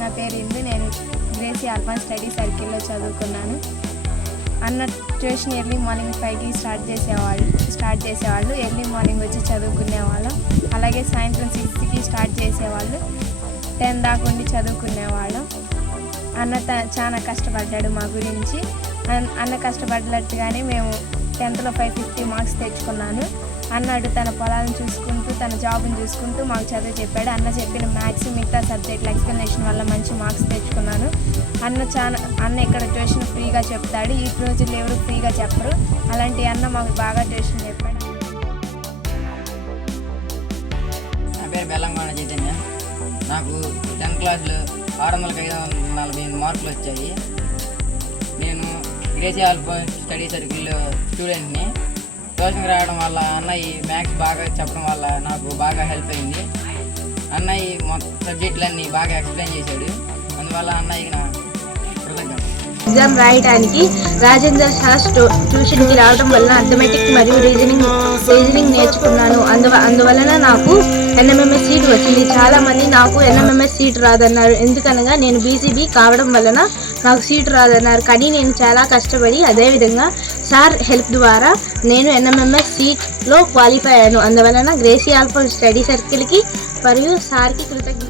నా పేరు ఇందు. నేను గ్రేసీ అల్ఫాన్స్ స్టడీ సర్కిల్లో చదువుకున్నాను. అన్న ట్యూషన్ ఎర్లీ మార్నింగ్ 5కి స్టార్ట్ చేసేవాళ్ళు. ఎర్లీ మార్నింగ్ వచ్చి చదువుకునేవాళ్ళం. అలాగే సాయంత్రం 6కి స్టార్ట్ చేసేవాళ్ళు. 10 దాకా ఉండి చదువుకునేవాళ్ళం. అన్న చాలా కష్టపడ్డాడు మా గురించి. అన్న కష్టపడ్డట్టుగానే మేము 10th 550 మార్క్స్ తెచ్చుకున్నాను. అన్నాడు తన పొలాలను చూసుకుంటూ తన జాబ్ని చూసుకుంటూ మాకు చదువు చెప్పాడు. అన్న చెప్పిన మ్యాథ్స్ మిగతా సబ్జెక్టుల ఎక్స్ప్లెనేషన్ వల్ల మంచి మార్క్స్ తెచ్చుకున్నాను. అన్న ఇక్కడ ట్యూషన్ ఫ్రీగా చెప్తాడు. ఈ రోజుల్లో ఎవరు ఫ్రీగా చెప్పరు. అలాంటి అన్న మాకు బాగా ట్యూషన్ చెప్పాడు. నా పేరు బెల్లంకొండ చైతన్య. నాకు 10th క్లాస్లో 600-548 మార్కులు వచ్చాయి. నేను గ్రేసీ అల్ఫాన్స్ స్టడీ సర్కిల్ స్టూడెంట్ని. ట్యూషన్కి రావడం వల్ల అన్నయ్య మ్యాథ్స్ బాగా చెప్పడం వల్ల నాకు బాగా హెల్ప్ అయింది. అన్నయ్య మొత్తం సబ్జెక్టులన్నీ బాగా ఎక్స్ప్లెయిన్ చేశాడు. అందువల్ల అన్నయ్యకి నా కృతజ్ఞత. ఎగ్జామ్ రాయడానికి రాజేందర్ సార్ ట్యూషన్కి రావడం వలన అథమెటిక్ మరియు రీజనింగ్ నేర్చుకున్నాను. అందువలన నాకు NMMS సీట్ వచ్చింది. చాలామంది నాకు NMMS సీట్ రాదన్నారు. ఎందుకనగా నేను BCB కావడం వలన నాకు సీట్ రాదన్నారు. కానీ నేను చాలా కష్టపడి అదేవిధంగా సార్ హెల్ప్ ద్వారా నేను NMMS సీట్లో క్వాలిఫై అయ్యాను. అందువలన గ్రేసీ అల్ఫాన్స్ స్టడీ సర్కిల్కి మరియు సార్కి కృతజ్ఞత.